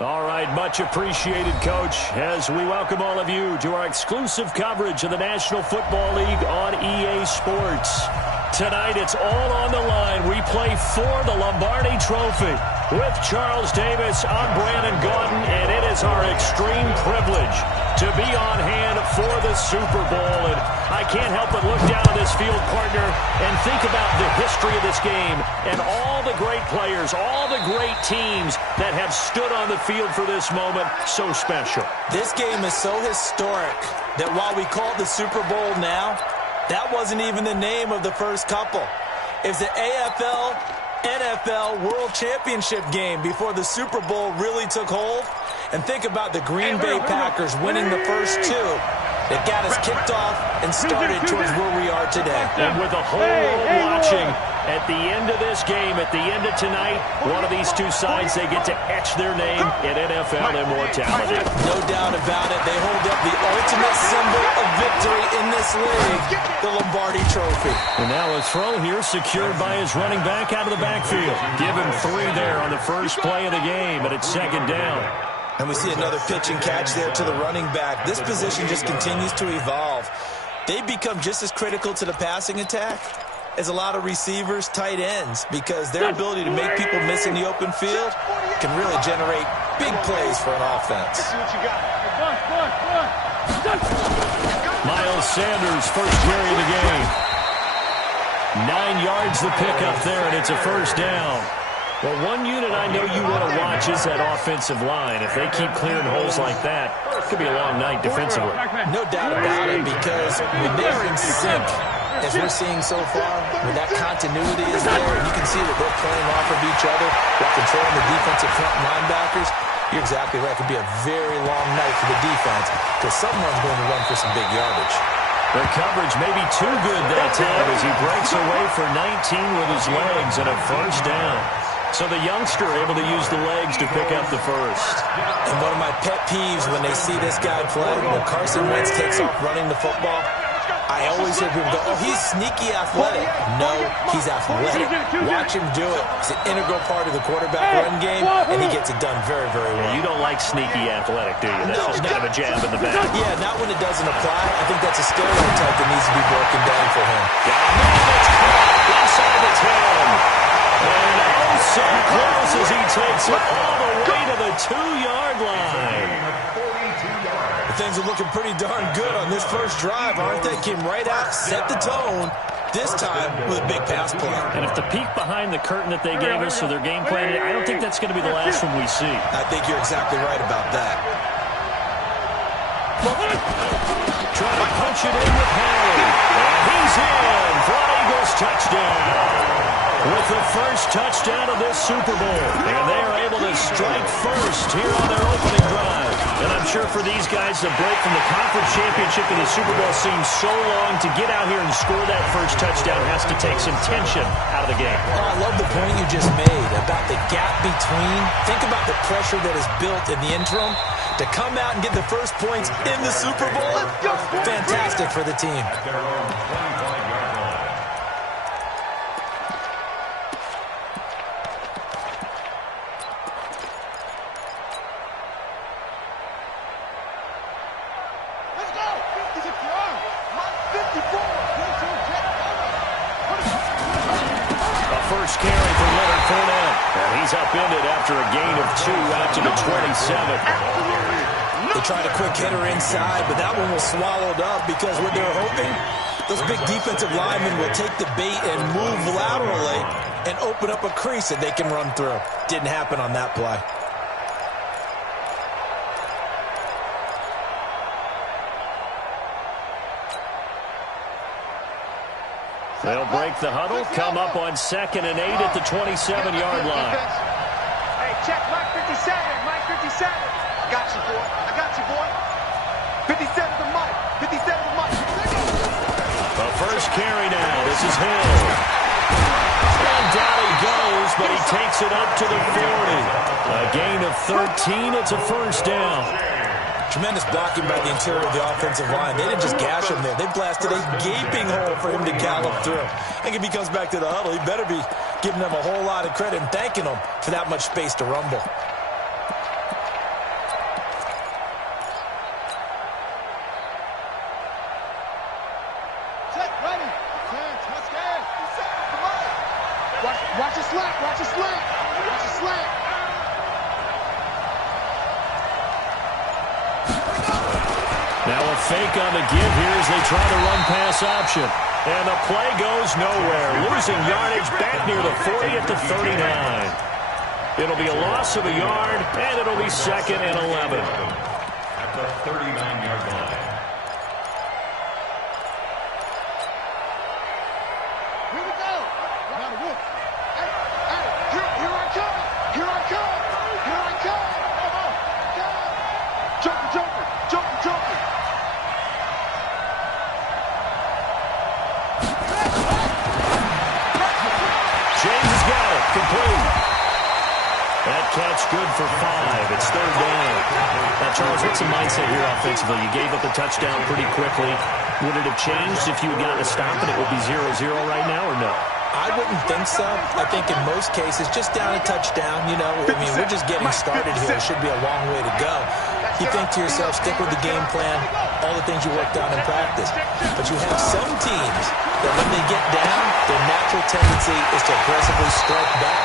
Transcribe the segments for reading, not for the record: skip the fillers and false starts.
All right, much appreciated, Coach, as we welcome all of you to our exclusive coverage of the National Football League on EA Sports. Tonight, it's all on the line. We play for the Lombardi Trophy. With Charles Davis, I'm Brandon Gaudin, and it is our extreme privilege to be on hand for the Super Bowl. And I can't help but look down at this field, partner, and think about the history of this game and all the great players, all the great teams that have stood on the field for this moment. So special. This game is so historic that while we call it the Super Bowl now, that wasn't even the name of the first couple. It's the AFL NFL World Championship game before the Super Bowl really took hold. And think about the Green Bay Packers winning the first two that got us kicked off and started towards where we are today. And with the whole world watching, at the end of this game, at the end of tonight, one of these two sides, they get to etch their name in NFL immortality. No doubt about it. They hold up the ultimate symbol of victory in this league, the Lombardi Trophy. And now a throw here secured by his running back out of the backfield. Give him 3 there on the first play of the game, and it's second down. And we see another pitch and catch there to the running back. This position just continues to evolve. They become just as critical to the passing attack as a lot of receivers, tight ends, because their ability to make people miss in the open field can really generate big plays for an offense. Miles Sanders, first carry of the game. 9 yards the pickup there, and it's a first down. Well, one unit I know you want to watch is that offensive line. If they keep clearing holes like that, it could be a long night defensively. No doubt about it, because when they're in sync, as we're seeing so far, when that continuity is there, and you can see that they're playing off of each other while controlling the defensive front linebackers, you're exactly right. It could be a very long night for the defense because someone's going to run for some big yardage. The coverage may be too good that time as he breaks away for 19 with his legs and a first down. So the youngster able to use the legs to pick up the first. And one of my pet peeves when they see this guy play, when Carson Wentz takes off running the football, I always hear people go, oh, he's sneaky athletic. No, he's athletic. Watch him do it. It's an integral part of the quarterback run game, and he gets it done very, very well. You don't like sneaky athletic, do you? That's just kind of a jab in the back. Yeah, not when it doesn't apply. I think that's a stereotype that needs to be broken down for him. Inside the 10. And oh, so close as he takes it all the way to the 2-yard line. Things are looking pretty darn good on this first drive, aren't they? Came right out, set the tone, this time with a big pass play. And if the peek behind the curtain that they gave us for their game plan, I don't think that's going to be the last one we see. I think you're exactly right about that. Trying to punch it in with Haley. And he's in for an Eagles touchdown. With the first touchdown of this Super Bowl. And they are able to strike first here on their opening drive. And I'm sure for these guys, the break from the conference championship to the Super Bowl seems so long. To get out here and score that first touchdown has to take some tension out of the game. Oh, I love the point you just made about the gap between. Think about the pressure that is built in the interim. To come out and get the first points in the Super Bowl, fantastic for the team. First carry for Leonard Fournette. And he's upended after a gain of 2 out to the 27. They tried a quick hitter inside, but that one was swallowed up because what they're hoping, those big defensive linemen will take the bait and move laterally and open up a crease that they can run through. Didn't happen on that play. They'll break the huddle, come up on 2nd and 8 at the 27-yard line. Hey, check Mike 57, Mike 57. I got you, boy. 57 to Mike, 57 to Mike. The first carry now, this is Hill. And down he goes, but he takes it up to the 40. A gain of 13, it's a first down. Tremendous blocking by the interior of the offensive line. They didn't just gash him there. They blasted a gaping hole for him to gallop through. I think if he comes back to the huddle, he better be giving them a whole lot of credit and thanking them for that much space to rumble. slack. Watch the slack. Watch the slack. Now a fake on the give here as they try to run pass option. And the play goes nowhere. Losing yardage back near the 40 at the 39. It'll be a loss of a yard, and it'll be 2nd and 11. At the 39-yard line. Here we go. Now the wolf. Hey, here I come. Here I come. Here I come. Joker, Joker, Joker, Joker. James has got it. Complete. That catch good for 5. It's 3rd down. Now, Charles, what's the mindset here offensively? You gave up a touchdown pretty quickly. Would it have changed if you had gotten a stop and it would be 0-0 right now, or no? I wouldn't think so. I think in most cases, just down a touchdown, you know, I mean, we're just getting started here. It should be a long way to go. You think to yourself, stick with the game plan, all the things you worked on in practice. But you have some teams that when they get down, their natural tendency is to aggressively strike back.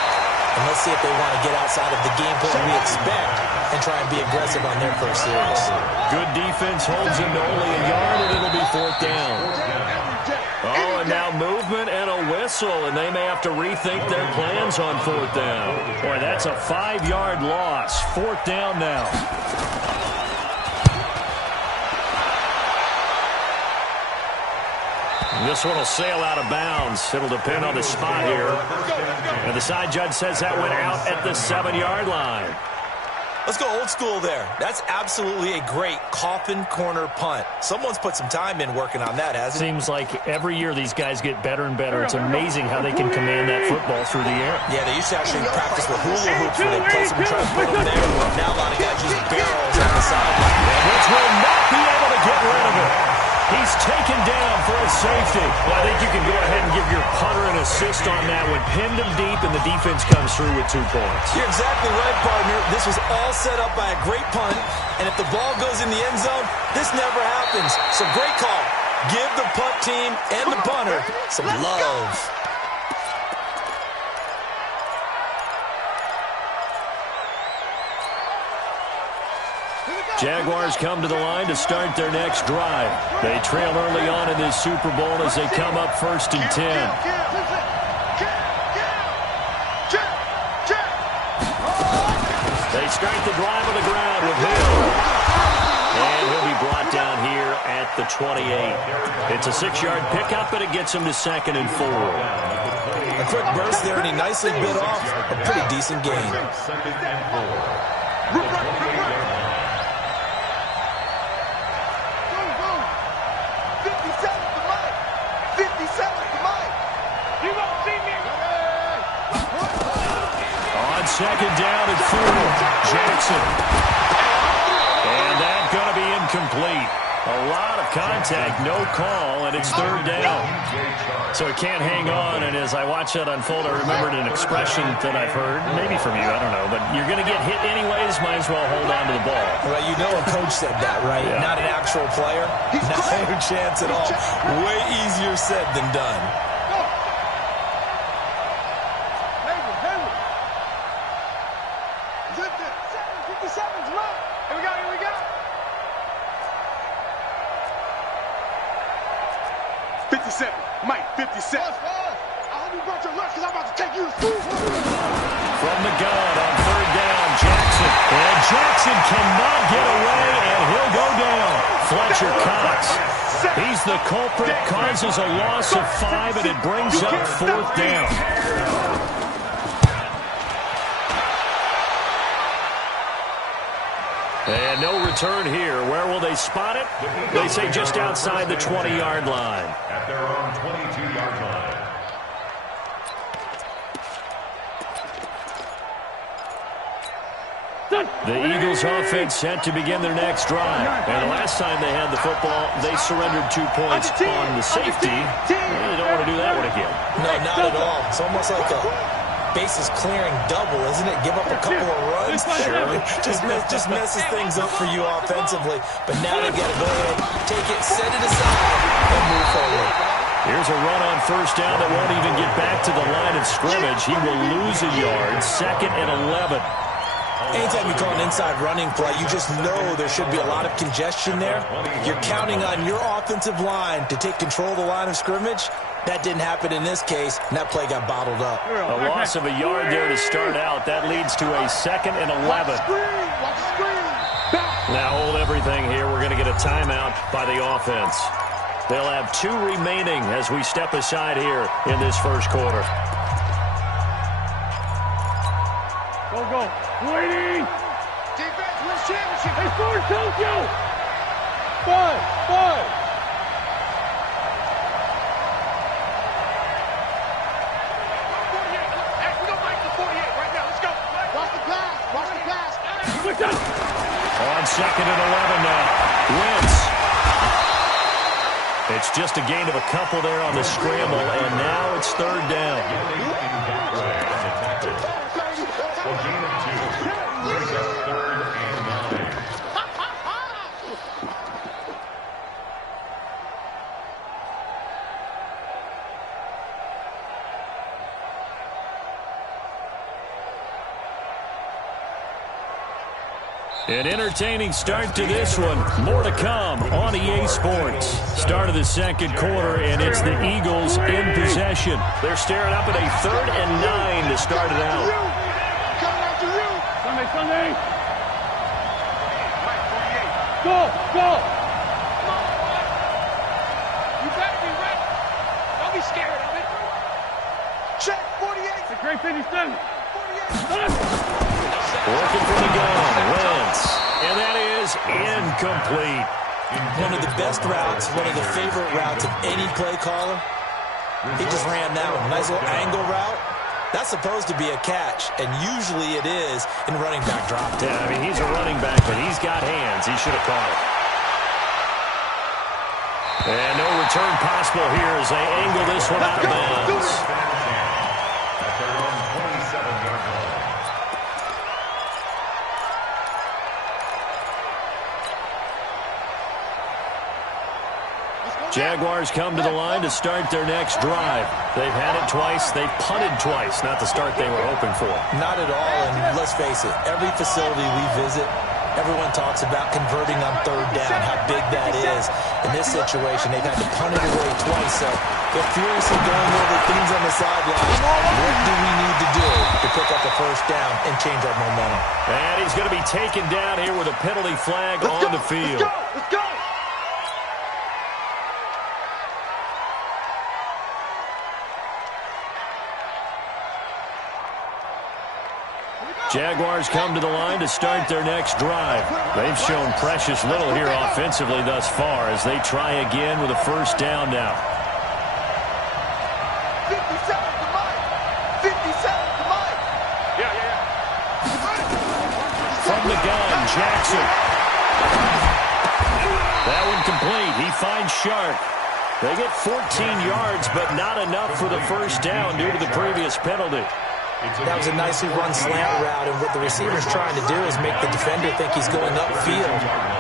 And let's see if they want to get outside of the game plan we expect and try and be aggressive on their first series. Good defense holds him to only a yard, and it'll be 4th down. Oh, and now movement and a whistle, and they may have to rethink their plans on 4th down. Boy, that's a 5-yard loss. 4th down now. This one will sail out of bounds. It'll depend on the spot here. And the side judge says that went out at the 7-yard line. Let's go old school there. That's absolutely a great coffin corner punt. Someone's put some time in working on that, hasn't it? Seems like every year these guys get better and better. It's amazing how they can command that football through the air. Yeah, they used to actually practice with hula hoops where they place them and try to put them there. Now a lot of guys use barrels on the sideline. Which will not be able to get rid of it. He's taken down for a safety. Well, I think you can go ahead and give your punter an assist on that one. Pinned him deep, and the defense comes through with 2 points. You're exactly right, partner. This was all set up by a great punt, and if the ball goes in the end zone, this never happens. So great call. Give the punt team and the punter some love. Jaguars come to the line to start their next drive. They trail early on in this Super Bowl as they come up 1st and 10. They start the drive on the ground with Hill. And he'll be brought down here at the 28. It's a 6-yard pickup, and it gets him to 2nd and 4. A quick burst there, and he nicely bit off a pretty decent gain. 2nd and 4. On 2nd down and 4, Jackson. And that's going to be incomplete. A lot of contact, no call, and it's 3rd down. So it can't hang on, and as I watch that unfold, I remembered an expression that I've heard, maybe from you, I don't know, but you're going to get hit anyways, might as well hold on to the ball. Well, you know a coach said that, right? Yeah. Not an actual player. Not a chance at all. Way easier said than done. Mike, 57. I hope you brought your lunch because I'm about to take you to school. From the gun on 3rd down, Jackson. And Jackson cannot get away, and he'll go down. Fletcher Cox. He's the culprit, causes a loss of 5, and it brings up 4th down. And no return here. Where will they spot it? They say just outside the 20-yard line. At their own 22-yard line. The Eagles offense set to begin their next drive. And the last time they had the football, they surrendered 2 points on the safety. They don't want to do that one again. No, not at all. It's almost like a bases clearing double, isn't it? Give up a couple of runs. Sure. Just messes things up for you offensively. But now they've got to go ahead, take it, set it aside, and move forward. Here's a run on first down that won't even get back to the line of scrimmage. He will lose a yard. 2nd and 11. Anytime you call an inside running play, you just know there should be a lot of congestion there. You're counting on your offensive line to take control of the line of scrimmage. That didn't happen in this case, and that play got bottled up. A loss of a yard there to start out. That leads to a 2nd and 11. Now hold everything here. We're going to get a timeout by the offense. They'll have 2 remaining as we step aside here in this first quarter. Go. Waiting. Defense wins championship. Hey, Ford, Tokyo. 5. We don't like the 48 right now. Let's go. Watch the pass. On 2nd and 11 now. Wentz. It's just a gain of a couple there on the scramble, and now it's 3rd down. A gain of 2. Brings up 3rd and 9. An entertaining start to this one. More to come on EA Sports. Start of the second quarter, and it's the Eagles in possession. They're staring up at a 3rd and 9 to start it out. Sunday. Mike, 48. Go. You better be ready. Don't be scared of it. Check, 48. The great 57. 48. Working from the gun, Wentz. And that is incomplete. One of the best routes, one of the favorite routes of any play caller. He just ran that one. Nice little angle route. That's supposed to be a catch, and usually it is in running back drop. Yeah, I mean, he's a running back, but he's got hands. He should have caught it. And no return possible here as they angle this one out of bounds. At their own 27-yard line. Jaguars come to the line to start their next drive. They've had it twice. They've punted twice. Not the start they were hoping for. Not at all, and let's face it, every facility we visit, everyone talks about converting on 3rd down, how big that is. In this situation, they've had to punt it away twice, so they're furiously going over things on the sideline. What do we need to do to pick up a 1st down and change our momentum? And he's going to be taken down here with a penalty flag on the field. Let's go. Jaguars come to the line to start their next drive. They've shown precious little here offensively thus far as they try again with a 1st down now. 57 to Mike. 57 to Mike. Yeah. From the gun, Jackson. That one complete. He finds Sharp. They get 14 yards, but not enough for the 1st down due to the previous penalty. That was a nicely run slant route, and what the receiver's trying to do is make the defender think he's going upfield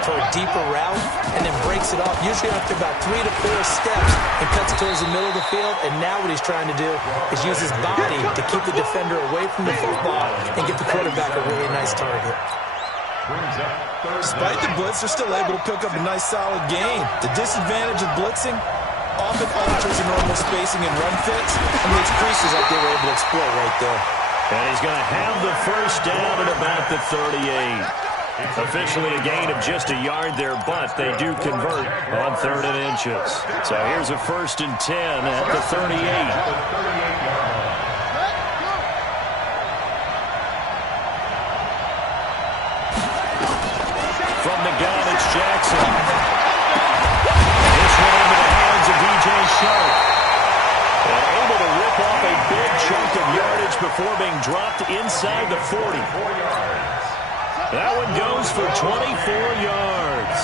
for a deeper route and then breaks it off, usually after about 3 to 4 steps, and cuts towards the middle of the field. And now what he's trying to do is use his body to keep the defender away from the football and get the quarterback a really nice target. Despite the blitz, they're still able to pick up a nice solid gain. The disadvantage of blitzing often alters the normal spacing and run fits, and leaves creases like they were able to exploit right there. And he's going to have the 1st down at about the 38. Officially a gain of just a yard there, but they do convert on 3rd and inches. So here's a 1st and 10 at the 38. From the gun, it's Jackson. This one into the hands of DJ Sharp. And able to rip off a big chunk of yardage before being dropped inside the 40. That one goes for 24 yards.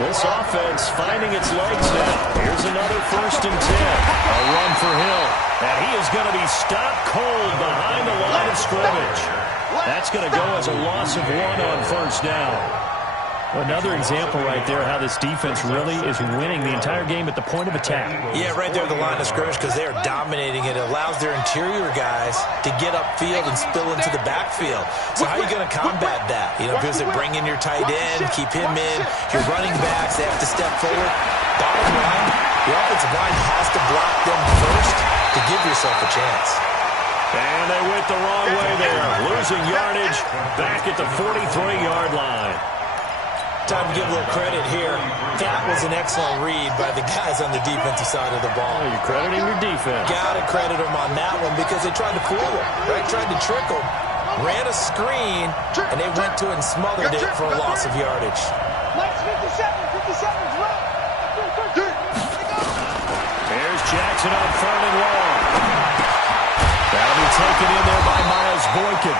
This offense finding its legs now. Here's another 1st and 10. A run for Hill. And he is going to be stopped cold behind the line of scrimmage. That's going to go as a loss of 1 on 1st down. Another example right there how this defense really is winning the entire game at the point of attack. Yeah, right there at the line of scrimmage because they are dominating it. It allows their interior guys to get upfield and spill into the backfield. So how are you going to combat that? You know, because they bring in your tight end, keep him in. Your running backs, they have to step forward. Bottom line, the offensive line has to block them first to give yourself a chance. And they went the wrong way there. Losing yardage back at the 43-yard line. Time to give a little credit here. That was an excellent read by the guys on the defensive side of the ball. You're crediting your defense. Got to credit them on that one because they tried to fool him, right? Tried to trick him. Ran a screen, and they went to it and smothered it for a loss of yardage. Mike's 57 left. There's Jackson on third and long. That'll be taken in there by Miles Boykin.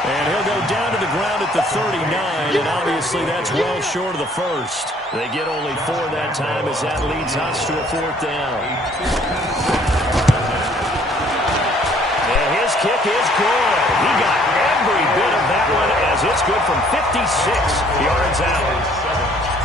And he'll go down to the ground at the 39, and obviously that's well short of the first. They get only 4 that time as that leads us to a 4th down. And his kick is good. He got every bit of that one as it's good from 56 yards out.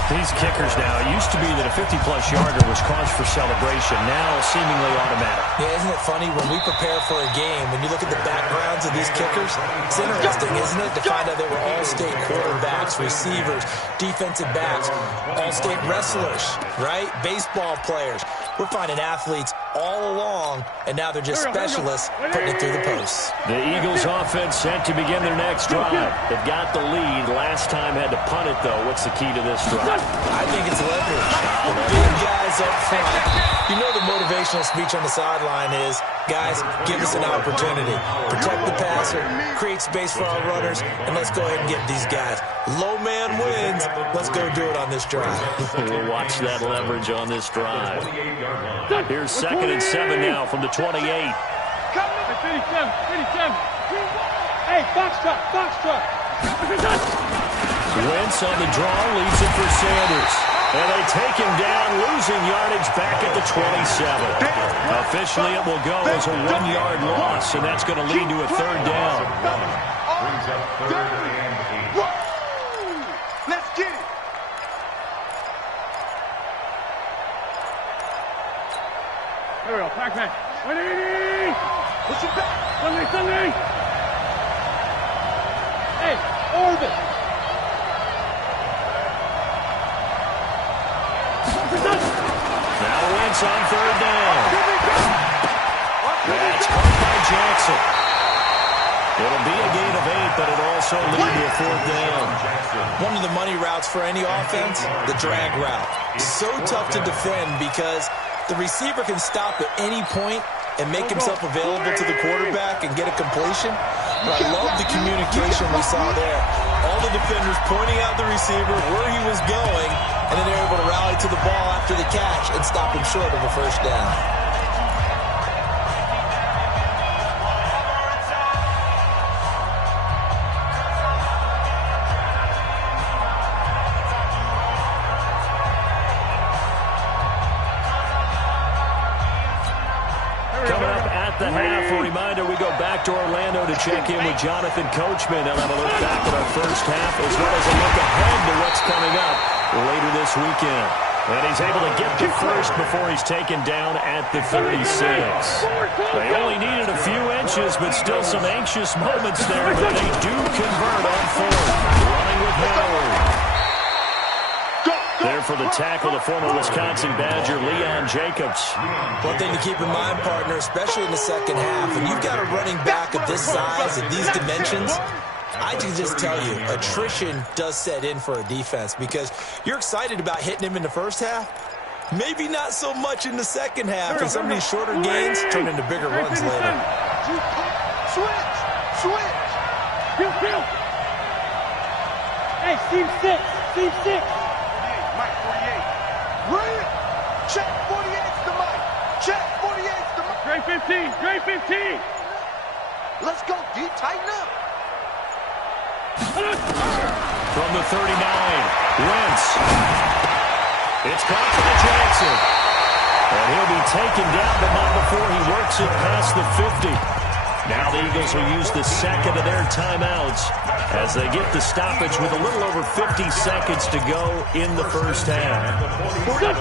These kickers now, it used to be that a 50-plus yarder was cause for celebration. Now seemingly automatic. Yeah, isn't it funny when we prepare for a game, when you look at the backgrounds of these kickers, it's interesting, isn't it, to find out they were all-state quarterbacks, receivers, defensive backs, all-state wrestlers, right? Baseball players. We're finding athletes all along, and now they're just specialists putting it through the posts. The Eagles offense set to begin their next drive. They've got the lead. Last time had to punt it, though. What's the key to this drive? I think it's leverage. The big guys up front. You know the motivational speech on the sideline is, guys, give us an opportunity. Protect the passer, create space for our runners, and let's go ahead and get these guys. Low man wins. Let's go do it on this drive. We'll watch that leverage on this drive. Here's 2nd and 7 now from the 28. 57. Hey, box truck. Wentz on the draw, leaves it for Sanders. And they take him down, losing yardage back at the 27. Officially, it will go as a 1-yard loss, and that's going to lead to a 3rd down. Brings up 3rd and 8. Let's get it. Here we go, pack. Winning! Push it back. Sunday! Hey, orbit! Now Wentz on 3rd down. That's caught by Jackson. It'll be a gain of 8, but it'll also lead to a 4th down. One of the money routes for any offense, the drag route. So tough to defend because the receiver can stop at any point and make himself available to the quarterback and get a completion. But I love the communication we saw there. All the defenders pointing out the receiver, where he was going, and then they're able to rally to the ball after the catch and stop him short of a 1st down. The half, a reminder, we go back to Orlando to check in with Jonathan Coachman. They'll have a look back at our first half as well as a look ahead to what's coming up later this weekend. And he's able to get to first before he's taken down at the 36. They only needed a few inches, but still some anxious moments there, but they do convert on 4th. Running with Howard. There for the tackle, the former Wisconsin Badger, Leon Jacobs. One thing to keep in mind, partner, especially in the second half, when you've got a running back of this size and these dimensions, I can just tell you, attrition does set in for a defense because you're excited about hitting him in the first half. Maybe not so much in the second half, and some of these shorter gains turn into bigger runs later. Switch. Kill. Hey, Steve 6. Mike 48. Read it. Check 48's the Mike. Check 48's the Mike. Gray 15. Let's go, D. Tighten up. From the 39, Wentz. It's caught by Jackson. And he'll be taken down, but not before he works it past the 50. Now the Eagles will use the second of their timeouts as they get the stoppage with a little over 50 seconds to go in the first half. Let's get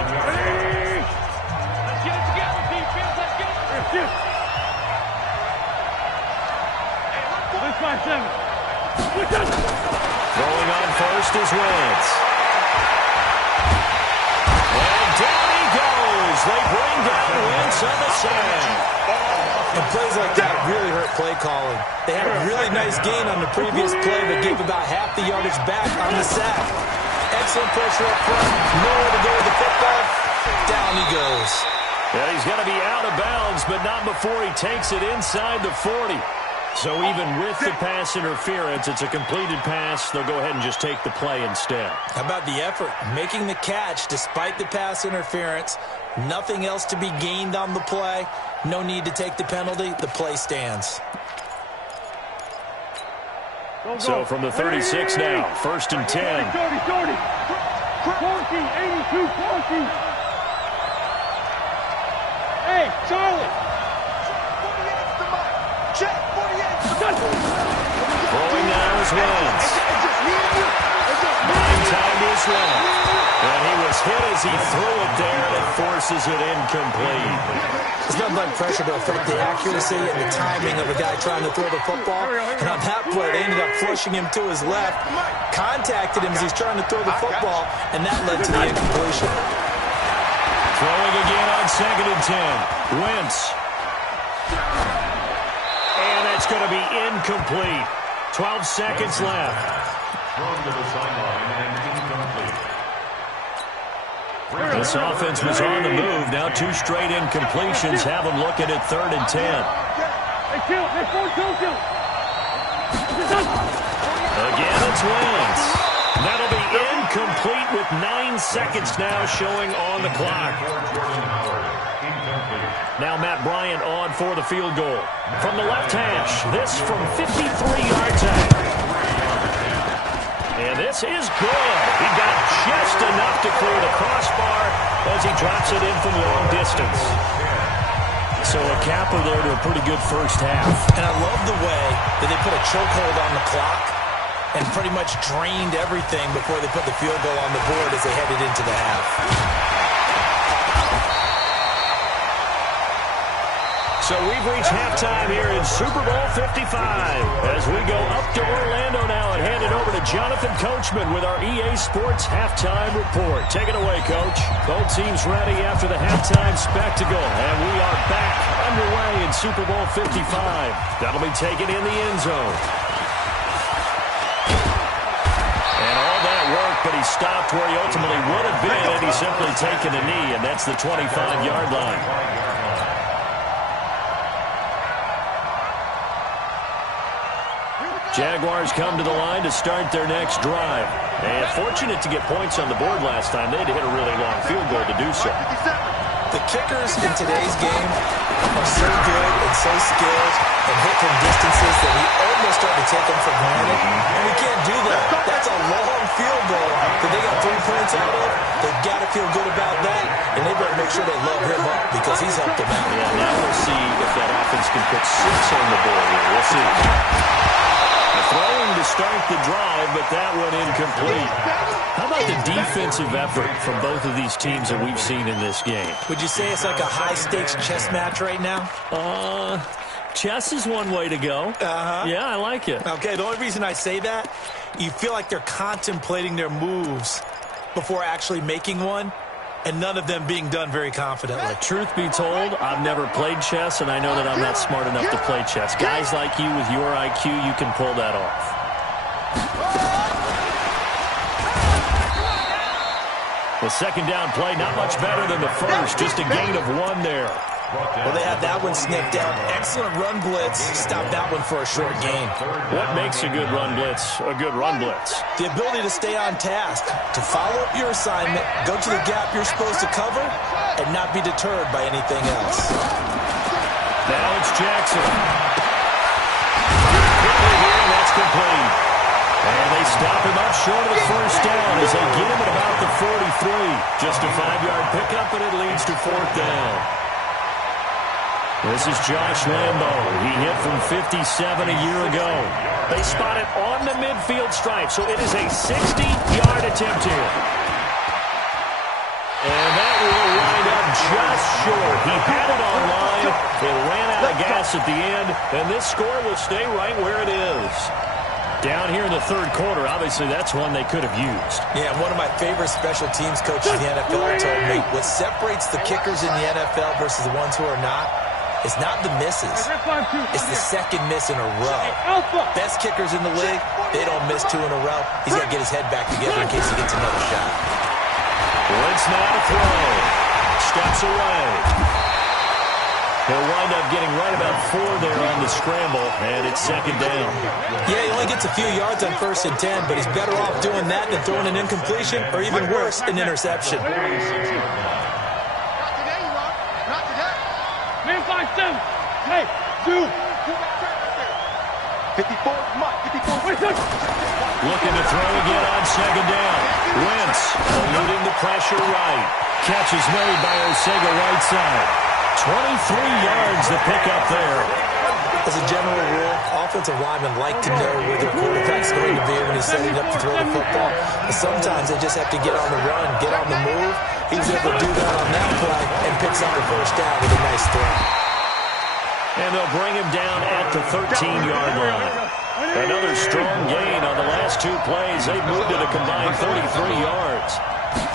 it together, defense. Let's get it. Let's 5-7. Throwing on first is Wentz. And down he goes. They bring down Wentz on the sack. And plays like that really hurt play calling. They had a really nice gain on the previous play, but gave about half the yardage back on the sack. Excellent pressure up front. Nowhere to go with the football. Down he goes. Yeah, he's going to be out of bounds, but not before he takes it inside the 40. So even with the pass interference, it's a completed pass. They'll go ahead and just take the play instead. How about the effort? Making the catch despite the pass interference. Nothing else to be gained on the play. No need to take the penalty. The play stands. So from the 36 now, 1st and 10. 40, 40. 82, 40. Hey, Charlie. Check, 48. Throwing now is Wentz. Time is left. And he was hit as he threw it there, and it forces it incomplete. There's nothing like pressure to affect the accuracy and the timing of a guy trying to throw the football. And on that play, they ended up flushing him to his left, contacted him as he's trying to throw the football, and that led to the incompletion. Throwing again on 2nd and 10. Wentz. And that's going to be incomplete. 12 seconds left. Thrown to the sideline and incomplete. This offense was on the move. Now 2 straight incompletions have them looking at 3rd and 10. Hey, kill. Hey, 4-2. Again, it's Wentz. That'll be incomplete with 9 seconds now showing on the clock. Now Matt Bryant on for the field goal. From the left hash, this from 53 yards out. And this is good. He got just enough to clear the crossbar as he drops it in from long distance. So a capper there to a pretty good first half. And I love the way that they put a chokehold on the clock and pretty much drained everything before they put the field goal on the board as they headed into the half. So we've reached halftime here in Super Bowl 55 as we go up to Orlando now and hand it over to Jonathan Coachman with our EA Sports Halftime Report. Take it away, Coach. Both teams ready after the halftime spectacle, and we are back underway in Super Bowl 55. That'll be taken in the end zone. And all that work, but he stopped where he ultimately would have been had he simply taken a knee, and that's the 25-yard line. Jaguars come to the line to start their next drive. And fortunate to get points on the board last time. They had to hit a really long field goal to do so. The kickers in today's game are so good and so skilled and hit from distances that we almost start to take them for granted. And we can't do that. That's a long field goal that they got 3 points out of. They've got to feel good about that, and they better make sure they load him up because he's helped them out. Yeah, now we'll see if that offense can put 6 on the board here. We'll see. Throwing to start the drive, but that one incomplete. How about the defensive effort from both of these teams that we've seen in this game? Would you say it's like a high-stakes chess match right now? Chess is one way to go. Yeah, I like it. Okay, the only reason I say that, you feel like they're contemplating their moves before actually making one, and none of them being done very confidently. Truth be told, I've never played chess, and I know that I'm not smart enough to play chess. Guys like you with your IQ, you can pull that off. The second down play, not much better than the first, just a gain of 1 there. Well, they had that one sniffed out. Excellent run blitz. Stopped that one for a short gain. What makes a good run blitz a good run blitz? The ability to stay on task, to follow up your assignment, go to the gap you're supposed to cover, and not be deterred by anything else. Now it's Jackson. Quickly here, and that's complete. And they stop him up short of the first down as they get him at about the 43. Just a 5-yard pickup, and it leads to 4th down. This is Josh Lambo. He hit from 57 a year ago. They spot it on the midfield stripe, so it is a 60-yard attempt here. And that will wind up just short. He had it on line. It ran out of gas at the end, and this score will stay right where it is. Down here in the third quarter, obviously that's one they could have used. Yeah, one of my favorite special teams coaches in the NFL told me what separates the kickers in the NFL versus the ones who are not, it's not the misses. It's the second miss in a row. Best kickers in the league, they don't miss 2 in a row. He's got to get his head back together in case he gets another shot. Blitz now to throw. Steps away. He'll wind up getting right about 4 there on the scramble, and it's second down. Yeah, he only gets a few yards on 1st and 10, but he's better off doing that than throwing an incompletion, or even worse, an interception. Not today, you are. Not today. Man 5-7. Hey, 2. 54 is Mike. 54 is Looking to throw again on second down. Wentz eluding the pressure right. Catch is made by Osega right side. 23 yards to pick up there. As a general rule, offensive linemen like to know where their quarterback's going to be when he's setting up to throw the football. But sometimes they just have to get on the run, get on the move. He was able to do that on that play and picks up the first down with a nice throw. And they'll bring him down at the 13-yard line. Another strong gain on the last 2 plays. They've moved it a combined 33 yards.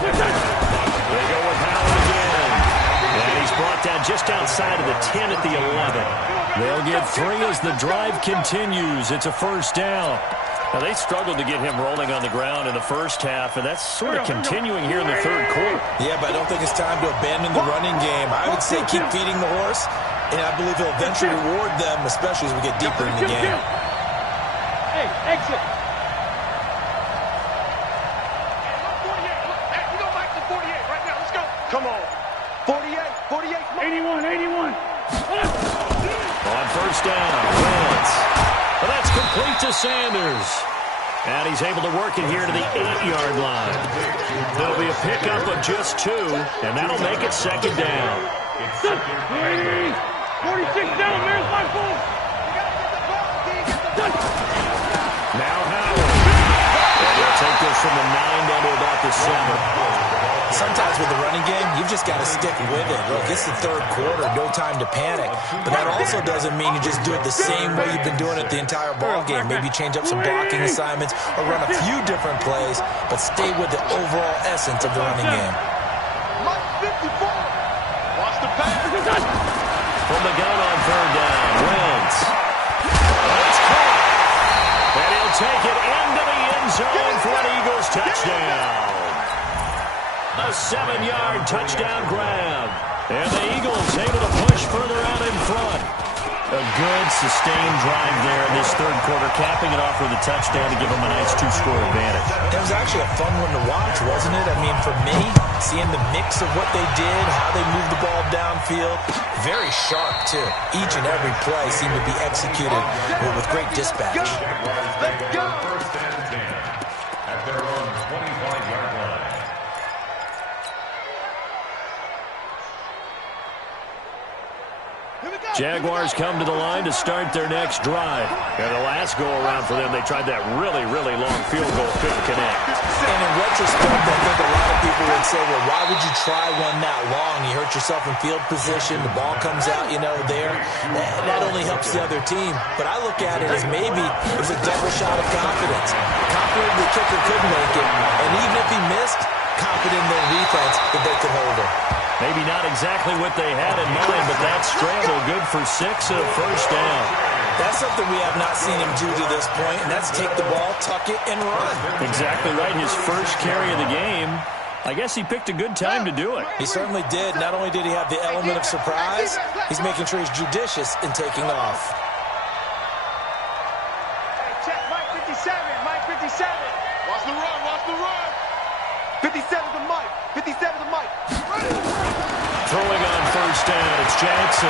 They go with Howard again. And he's brought down just outside of the 10 at the 11. They'll get 3 as the drive continues. It's a first down. Now, they struggled to get him rolling on the ground in the first half, and that's sort of continuing here in the third quarter. Yeah, but I don't think it's time to abandon the running game. I would say keep feeding the horse, and I believe he'll eventually reward them, especially as we get deeper in the game. Hey, exit. Hey, you know Mike's in 48 right now. Let's go. Come on. 48. 81. On first down, Wentz. Well, that's complete to Sanders. And he's able to work it here to the 8-yard line. There'll be a pickup of just 2, and that'll make it second down. 46 down, there's my ball. Now Howard. And he'll take this from the 9 down to about the 7. Sometimes with the running game, you've just got to stick with it. Look, it's the third quarter, no time to panic. But that also doesn't mean you just do it the same way you've been doing it the entire ball game. Maybe change up some blocking assignments or run a few different plays, but stay with the overall essence of the running game. Mike 54. Watch the pass. From the gun on third down, Wentz. That's caught. And he'll take it into the end zone for an Eagles touchdown. A 7-yard touchdown grab. And the Eagles able to push further out in front. A good sustained drive there in this third quarter, capping it off with a touchdown to give them a nice 2-score advantage. It was actually a fun one to watch, wasn't it? I mean, for me, seeing the mix of what they did, how they moved the ball downfield, very sharp, too. Each and every play seemed to be executed with great dispatch. Let's go. First and 10 at their own 25-yard line. Jaguars come to the line to start their next drive. And the last go-around for them, they tried that really, really long field goal, couldn't connect. And in retrospect, I think a lot of people would say, well, why would you try one that long? You hurt yourself in field position. The ball comes out, there. That only helps the other team. But I look at it as maybe it was a double shot of confidence. Confident the kicker could make it. And even if he missed, confident in their defense that they could hold him. Maybe not exactly what they had in mind, but that scramble good for 6 and a first down. That's something we have not seen him do to this point, and that's take the ball, tuck it, and run. Exactly right. His first carry of the game. I guess he picked a good time to do it. He certainly did. Not only did he have the element of surprise, he's making sure he's judicious in taking off. Hey, check Mike 57. Mike 57. Watch the run. 57 to Mike. 57 to Mike. Throwing on first down, it's Jackson.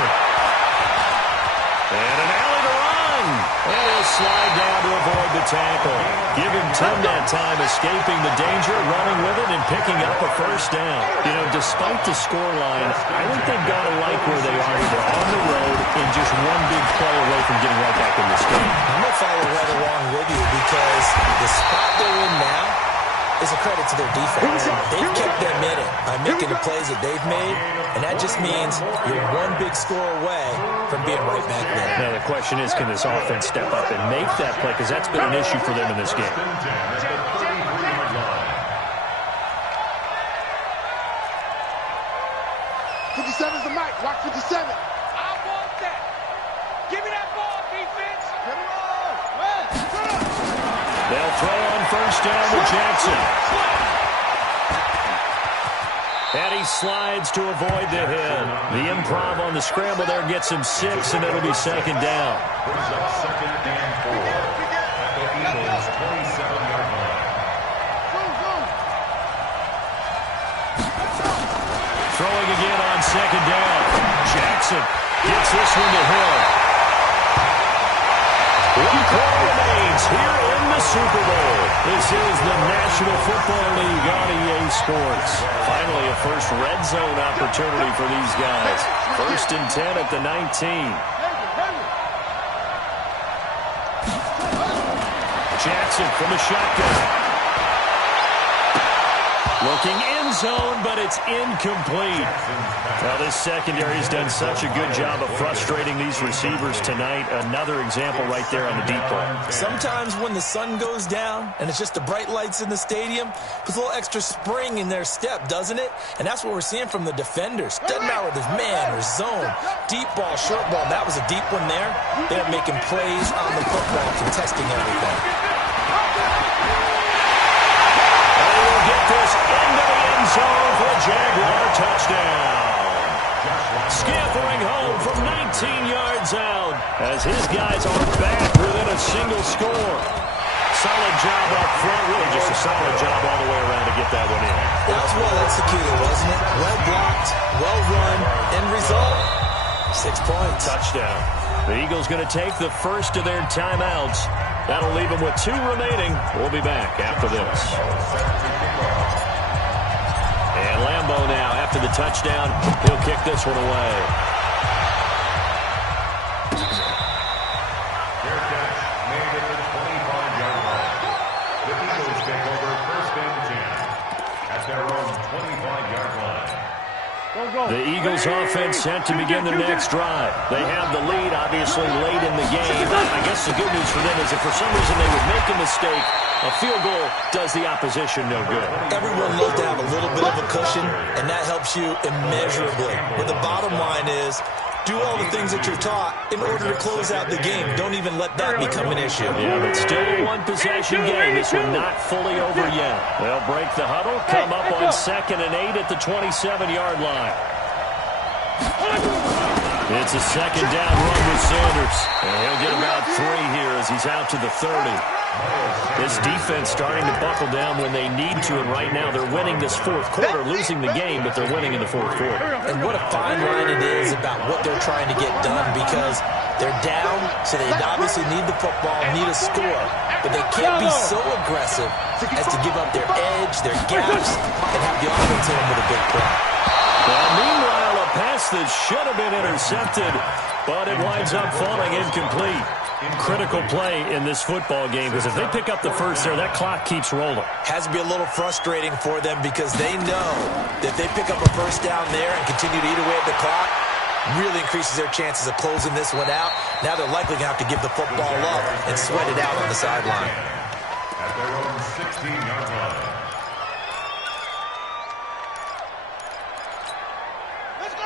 And an alley to run. And he'll slide down to avoid the tackle. Give him 10 that time, escaping the danger, running with it, and picking up a first down. You know, despite the scoreline, I think they've got to like where they are. They're on the road and just one big play away from getting right back in this game. I'm going to follow right along with you because the spot they're in now is a credit to their defense. They've kept them in it by making the plays that they've made, and that just means you're one big score away from being right back there. Now the question is, can this offense step up and make that play? Because that's been an issue for them in this game. 57's the mic. Watch 57. I want that. Give me that ball, defense. Get him on. They'll throw on first down with Jackson. And he slides to avoid the hit. The improv on the scramble there gets him 6, and it'll be second down. Brings up second and 4 at the Eagles' 27-yard line. Throwing again on second down. Jackson gets this one to Hill. 1 quarter remains here in the Super Bowl. This is the National Football League on EA Sports. Finally, a first red zone opportunity for these guys. 1st and 10 at the 19. Jackson from the shotgun. Looking end zone, but it's incomplete. Now, this secondary has done such a good job of frustrating these receivers tonight. Another example right there on the deep ball. Sometimes when the sun goes down and it's just the bright lights in the stadium, puts a little extra spring in their step, doesn't it? And that's what we're seeing from the defenders. Doesn't matter whether it's man or zone, deep ball, short ball. That was a deep one there. They're making plays on the football, contesting everything. Get this into the end zone for a Jaguar touchdown. Scampering home from 19 yards out as his guys are back within a single score. Solid job up front, really just a solid job all the way around to get that one in. That was well executed, wasn't it? Well blocked, well run, end result, 6 points. Touchdown. The Eagles going to take the first of their timeouts. That'll leave them with 2 remaining. We'll be back after this. And Lambeau now, after the touchdown, he'll kick this one away. Fair catch made at the 25-yard line. The Eagles take over 1st and 10 at their own 25-yard line. The Eagles offense set to begin their next drive. They have the lead, obviously, late in the game. I guess the good news for them is if for some reason they would make a mistake, a field goal does the opposition no good. Everyone loves to have a little bit of a cushion, and that helps you immeasurably. But the bottom line is, do all the things that you're taught in order to close out the game. Don't even let that become an issue. Yeah, but still a one-possession game. This one not fully over yet. They'll break the huddle, come up on 2nd and 8 at the 27-yard line. It's a second down run with Sanders. And he'll get about 3 here as he's out to the 30. This defense starting to buckle down when they need to, and right now they're winning this 4th quarter, losing the game, but they're winning in the 4th quarter. And what a fine line it is about what they're trying to get done, because they're down, so they obviously need the football, need a score, but they can't be so aggressive as to give up their edge, their gaps, and have the offense hit them with a big play. Well, meanwhile, a pass that should have been intercepted, but it winds up falling incomplete. Critical play in this football game, because if they pick up the first there, that clock keeps rolling. Has to be a little frustrating for them because they know that if they pick up a first down there and continue to eat away at the clock, really increases their chances of closing this one out. Now they're likely going to have to give the football up and sweat it out on the sideline. At their own 16-yard line.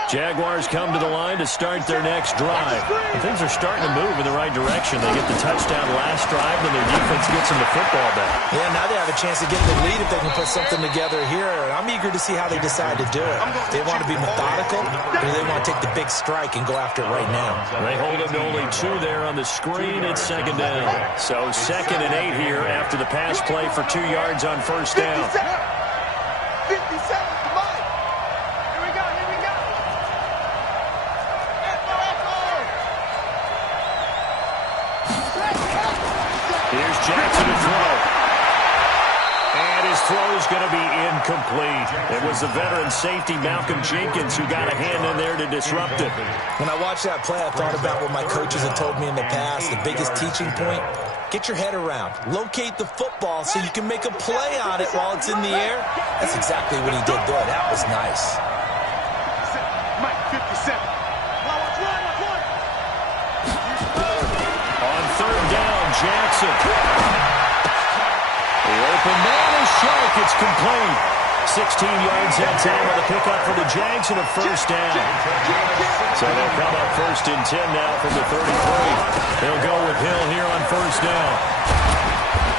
Jaguars come to the line to start their next drive. And things are starting to move in the right direction. They get the touchdown last drive, and their defense gets them the football back. Yeah, now they have a chance to get the lead if they can put something together here. I'm eager to see how they decide to do it. They want to be methodical, or they want to take the big strike and go after it right now. They hold them to only 2 there on the screen. It's 2nd down. So 2nd and 8 here after the pass play for 2 yards on first down. 57. Here's Jackson to throw. And his throw is going to be incomplete. It was the veteran safety, Malcolm Jenkins, who got a hand in there to disrupt it. When I watched that play, I thought about what my coaches had told me in the past. The biggest teaching point, get your head around. Locate the football so you can make a play on it while it's in the air. That's exactly what he did there. That was nice. Mike, 57. On third down, Jackson. The open man is Shark. It's complete. 16 yards that time on the pickup for the Jags and a first down. So they'll come up first and 10 now from the 33. They'll go with Hill here on first down.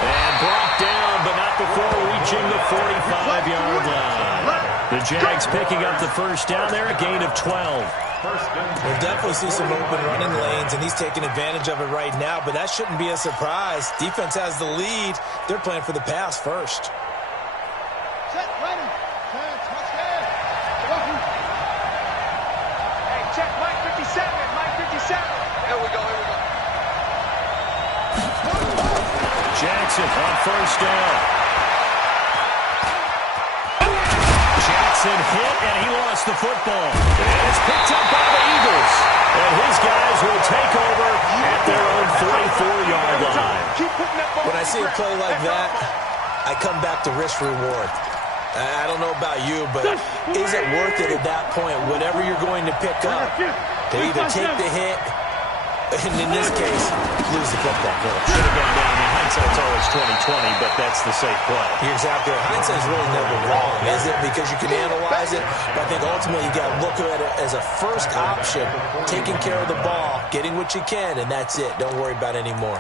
And brought down, but not before reaching the 45-yard line. The Jags picking up the first down there, a gain of 12. We'll definitely see some open running lanes, and he's taking advantage of it right now, but that shouldn't be a surprise. Defense has the lead. They're playing for the pass first. Set, ready. Touchdown. Hey, check Mike 57. Mike 57. Here we go. Jackson on first down. Jackson hit, and he lost the football. And it's picked up by the Eagles. And his guys will take over at their own 44-yard line. When I see a play like that, I come back to risk-reward. I don't know about you, but is it worth it at that point, whatever you're going to pick up, to either take the hit, and in this case, lose the football? Should have gone down. Hindsight's always 20/20, but that's the safe play. You're exactly right. Hindsight's really never wrong, is it? Because you can analyze it, but I think ultimately you got to look at it as a first option, taking care of the ball, getting what you can, and that's it. Don't worry about any more.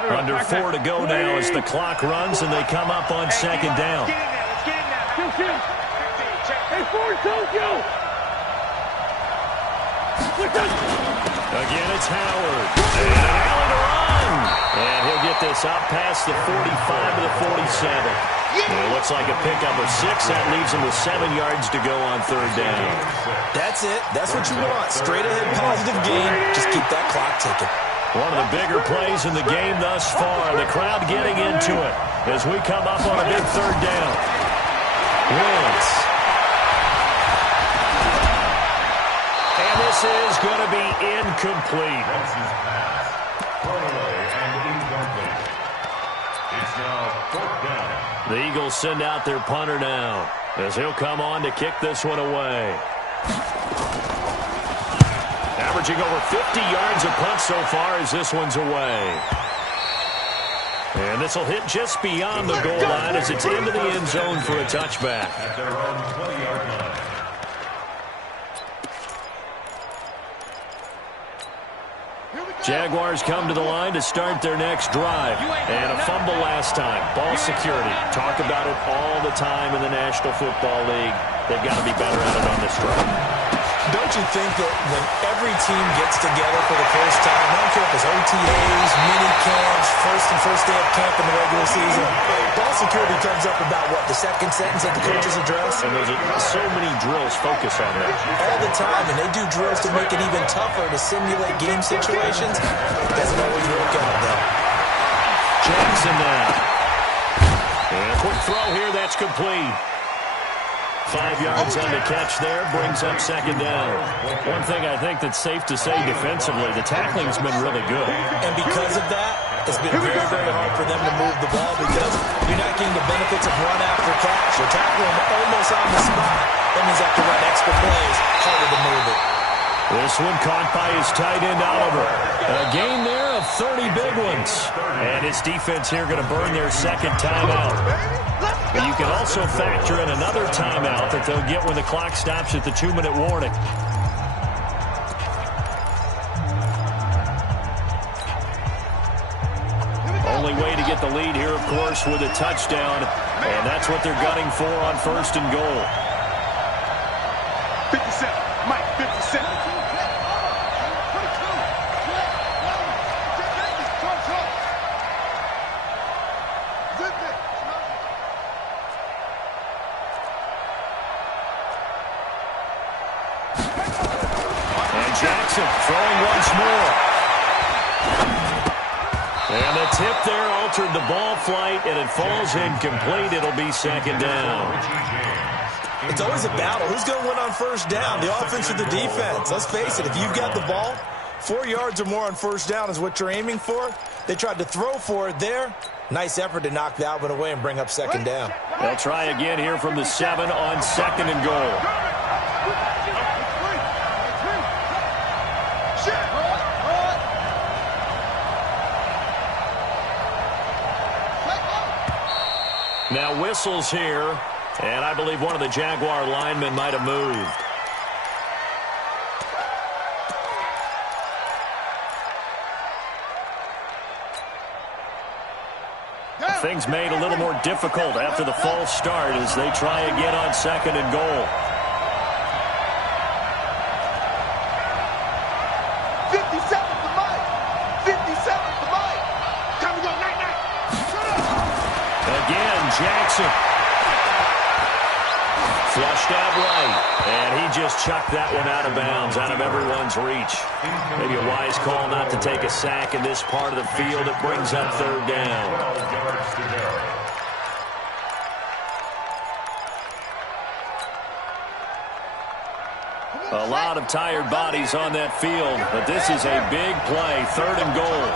Under 4 to go now as the clock runs, and they come up on second down. Get in there. Let's get in there. Hey, Ford, Tokyo! Again, it's Howard. And an alley to run. And he'll get this up past the 45 to the 47. And it looks like a pickup of 6. That leaves him with 7 yards to go on third down. That's it. That's what you want. Straight ahead positive gain. Just keep that clock ticking. One of the bigger plays in the game thus far. The crowd getting into it as we come up on a big third down. Wentz. And this is going to be incomplete. Wentz's pass. Thrown away and incomplete. It's now fourth down. The Eagles send out their punter now as he'll come on to kick this one away. Averaging over 50 yards a punt so far as this one's away. And this will hit just beyond the goal line as it's into the end zone for a touchback. At their own 20-yard line. Jaguars come to the line to start their next drive. And a fumble last time. Ball security. Talk about it all the time in the National Football League. They've got to be better at it on this drive. Don't you think that when every team gets together for the first time, I don't care if it's OTAs, mini camps, first day of camp in the regular season, ball security comes up about what, the second sentence that the coaches address? And there's so many drills focus on that. All the time, and they do drills to make it even tougher to simulate game situations. Doesn't always work out, though. Jackson now. And a quick throw here, that's complete. 5 yards on the catch there, brings up second down. One thing I think that's safe to say defensively, the tackling's been really good. And because of that, it's been very, very hard for them to move the ball because you're not getting the benefits of run after catch. You're tackling almost on the spot. That means you have to run extra plays, harder to move it. This one caught by his tight end, Oliver. A gain there of 30 big ones. And his defense here going to burn their second timeout. But you can also factor in another timeout that they'll get when the clock stops at the 2-minute warning. Only way to get the lead here, of course, with a touchdown. And that's what they're gunning for on first and goal. 57. Mike, 57. Jackson throwing once more. And the tip there altered the ball flight, and it falls incomplete. It'll be second down. It's always a battle. Who's going to win on first down, the offense or the defense? Let's face it, if you've got the ball, 4 yards or more on first down is what you're aiming for. They tried to throw for it there. Nice effort to knock that one away and bring up second down. They'll try again here from the 7 on second and goal. Now whistles here, and I believe one of the Jaguar linemen might have moved. Things made a little more difficult after the false start as they try again on second and goal. 57 to Mike. 57 to Mike. Time to go. Night. Again, Jackson. Flushed out right, and he just chucked that one out of bounds, out of everyone's reach. Maybe a wise call not to take a sack in this part of the field. It brings up third down. A lot of tired bodies on that field, but this is a big play, third and goal.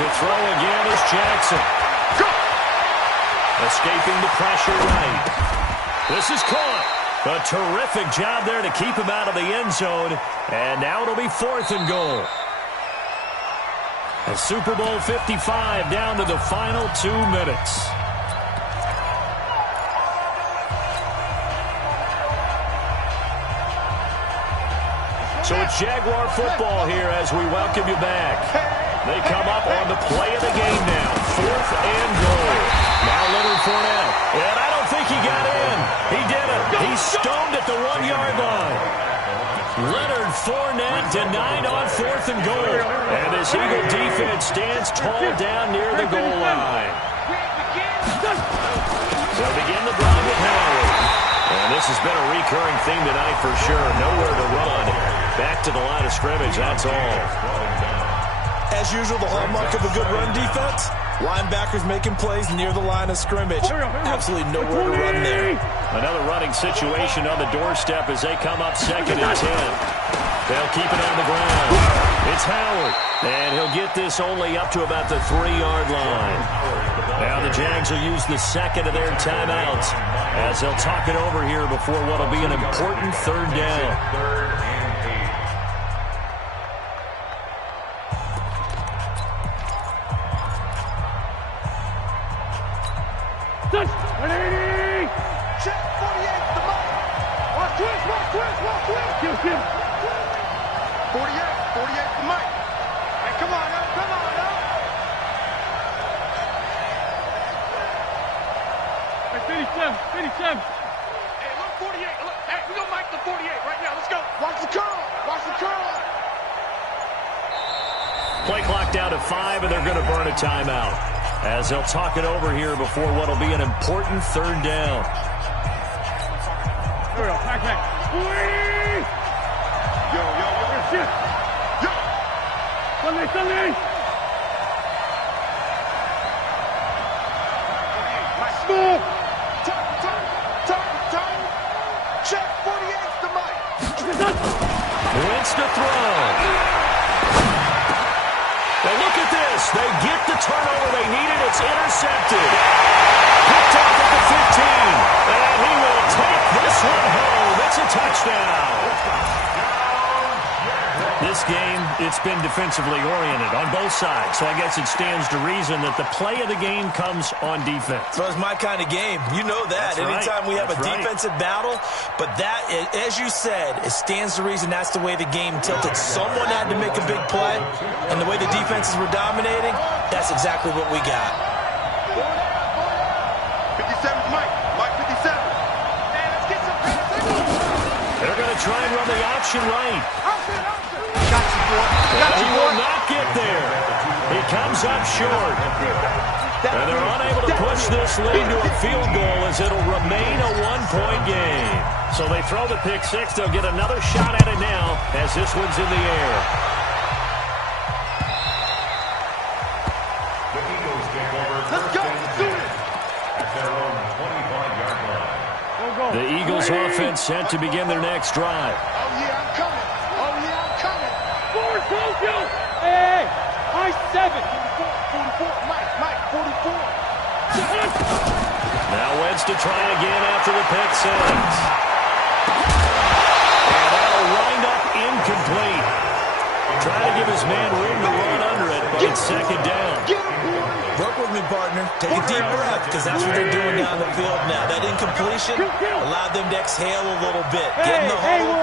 To throw again is Jackson. Escaping the pressure right. This is caught. A terrific job there to keep him out of the end zone. And now it'll be fourth and goal. And Super Bowl 55 down to the final 2 minutes. So it's Jaguar football here as we welcome you back. They come up on the play of the game now. Fourth and goal. Now Leonard Fournette. And I don't think he got in. He did it. He's stoned at the 1-yard line. Leonard Fournette denied on fourth and goal. And this Eagle defense stands tall down near the goal line. They'll begin the drive with Howard. And this has been a recurring theme tonight for sure. Nowhere to run. Back to the line of scrimmage, that's all. As usual, the hallmark of a good run defense, linebackers making plays near the line of scrimmage. Absolutely nowhere to run there. Another running situation on the doorstep as they come up second and 10. They'll keep it on the ground. It's Howard, and he'll get this only up to about the 3-yard line. Now the Jags will use the second of their timeouts as they'll talk it over here before what will be an important third down. Check 48 to Mike. Watch twist. 48 to Mike. Hey, come on up. Hey, 57. Hey, look, 48. Look, hey, we gonna Mike the 48 right now. Let's go. Watch the curl. Play clock down to 5, and they're going to burn a timeout as they'll talk it over here before what will be an important third down. Here we go. Back. Yo. Sunday. Move. Time. Check 48 to Mike. Wentz to throw. Now look at this. They get the turnover they needed. It's intercepted. Picked up at the 15. And he will take this one home. It's a touchdown. This game, it's been defensively oriented on both sides. So I guess it stands to reason that the play of the game comes on defense. So it's my kind of game. You know that. That's Anytime we have a defensive battle. But that, as you said, it stands to reason that's the way the game tilted. Someone had to make a big play. And the way the defenses were dominating, that's exactly what we got. 57 Mike. Mike 57. Man, let's get some. They're going to try and run the option right. Got you, boy. He will not get there. He comes up short. And they're unable to push this lead to a field goal as it'll remain a one-point game. So they throw the pick six. They'll get another shot at it now as this one's in the air. The Eagles take over first and 10 at their own 25-yard line. The Eagles offense set to begin their next drive. Oh, yeah, I'm coming. Oh, yeah, I'm coming. Forward, go! Hey, high 7. 44, Mike, 44. Now Wentz to try again after the pick six. And that'll wind up incomplete. Trying to give his man room to run under it, but it's second down. Work with me, partner. Take a deep breath, because that's what they're doing down the field now. That incompletion allowed them to exhale a little bit. Get in the huddle,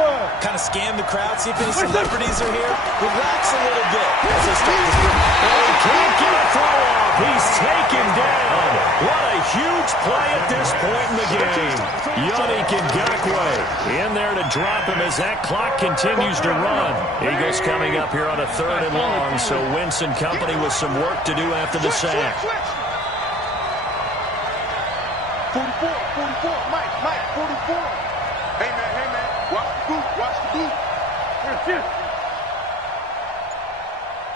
kind of scan the crowd, see if any celebrities are here. Relax a little bit as they start this game. Oh, he can't get a throw off. He's taken down. What a huge play at this point in the game. Yannick Ngakoue in there to drop him as that clock continues to run. Eagles coming up here on a 3rd and long, so Wentz and company with some work to do after the sack. 44, Mike, 44. Hey, man, watch the boot. Here.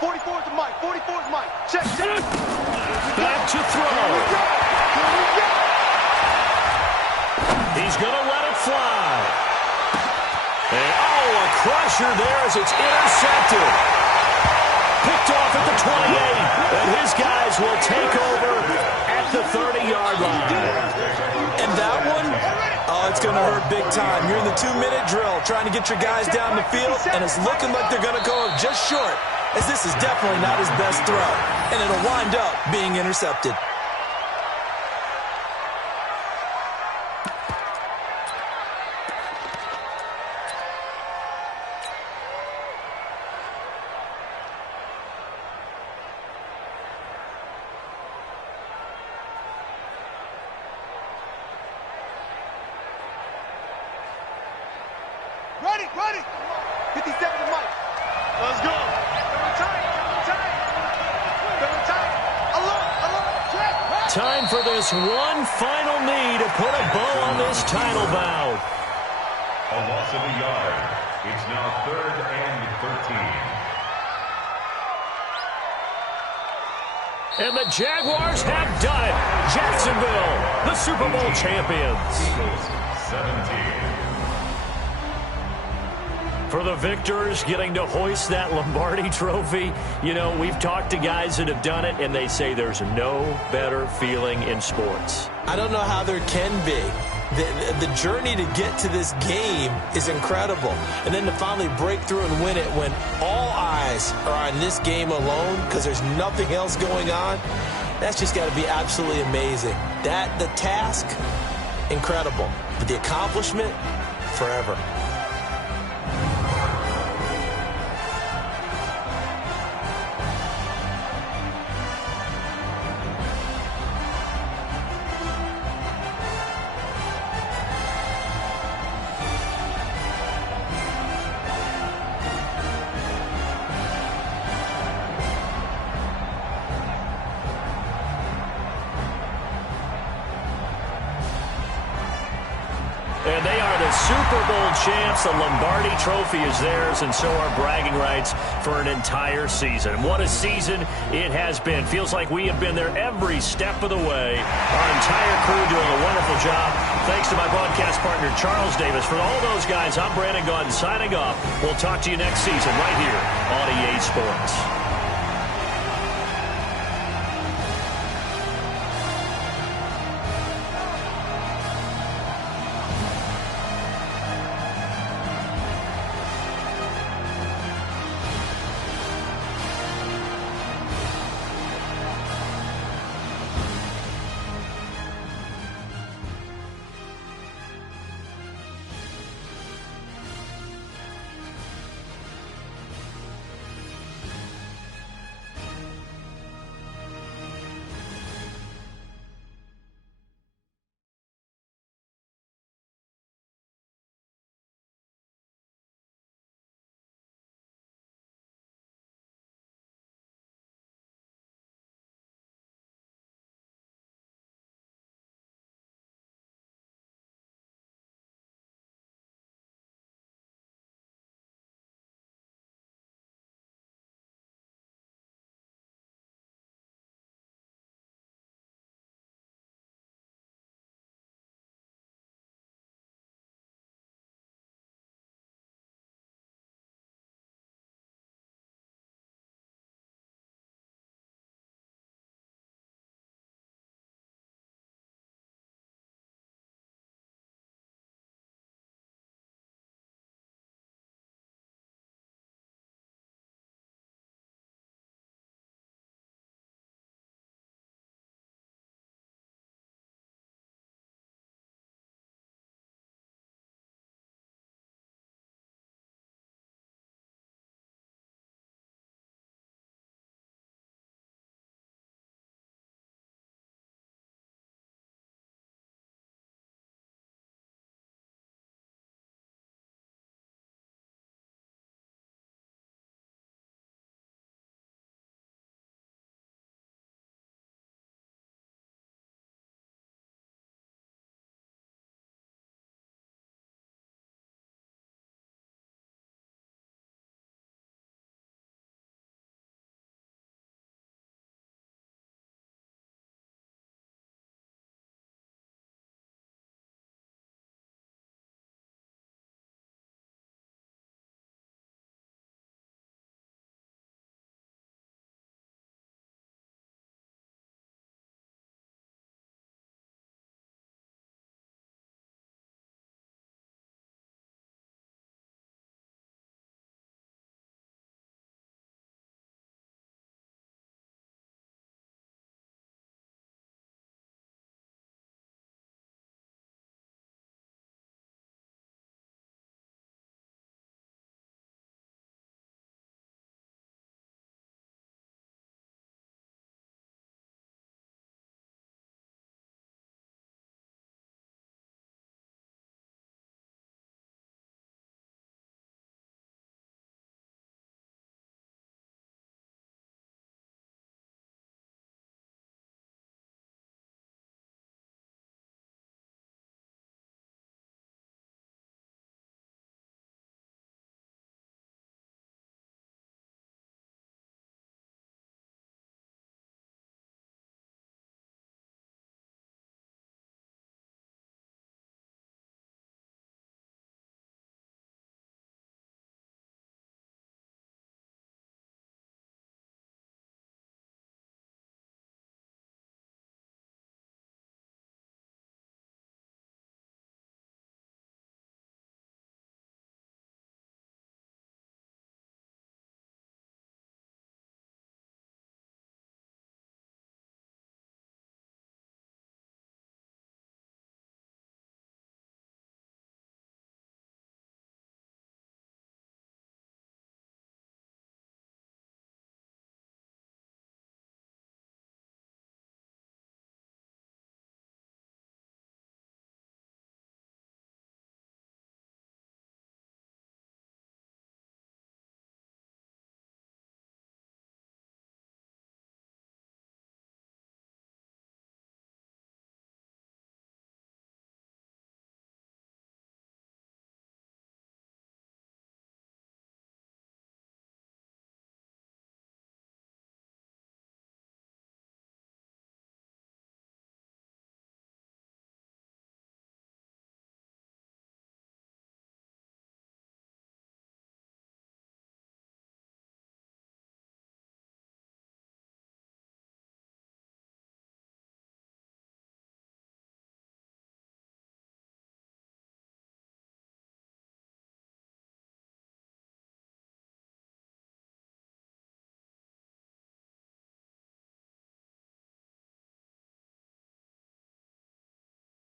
44 is Mike, 44 is Mike. Check. Back to throw. Here we go. He's going to let it fly. And, a crusher there as it's intercepted. Picked off at the 28, and his guys will take over at the 30-yard line. And that one, it's going to hurt big time. You're in the 2-minute drill trying to get your guys down the field, and it's looking like they're going to go just short, as this is definitely not his best throw, and it'll wind up being intercepted. Ready. 57 to Mike. Let's go. Time for this one final knee to put a bow on this title bout. A loss of a yard. It's now 3rd and 13. And the Jaguars have done it. Jacksonville, the Super Bowl champions. Eagles 17. For the victors, getting to hoist that Lombardi trophy, you know, we've talked to guys that have done it, and they say there's no better feeling in sports. I don't know how there can be. The journey to get to this game is incredible. And then to finally break through and win it when all eyes are on this game alone because there's nothing else going on, that's just got to be absolutely amazing. The task, incredible. But the accomplishment, forever. And they are the Super Bowl champs. The Lombardi trophy is theirs, and so are bragging rights for an entire season. What a season it has been. Feels like we have been there every step of the way. Our entire crew doing a wonderful job. Thanks to my broadcast partner, Charles Davis. For all those guys, I'm Brandon Gaudin signing off. We'll talk to you next season right here on EA Sports.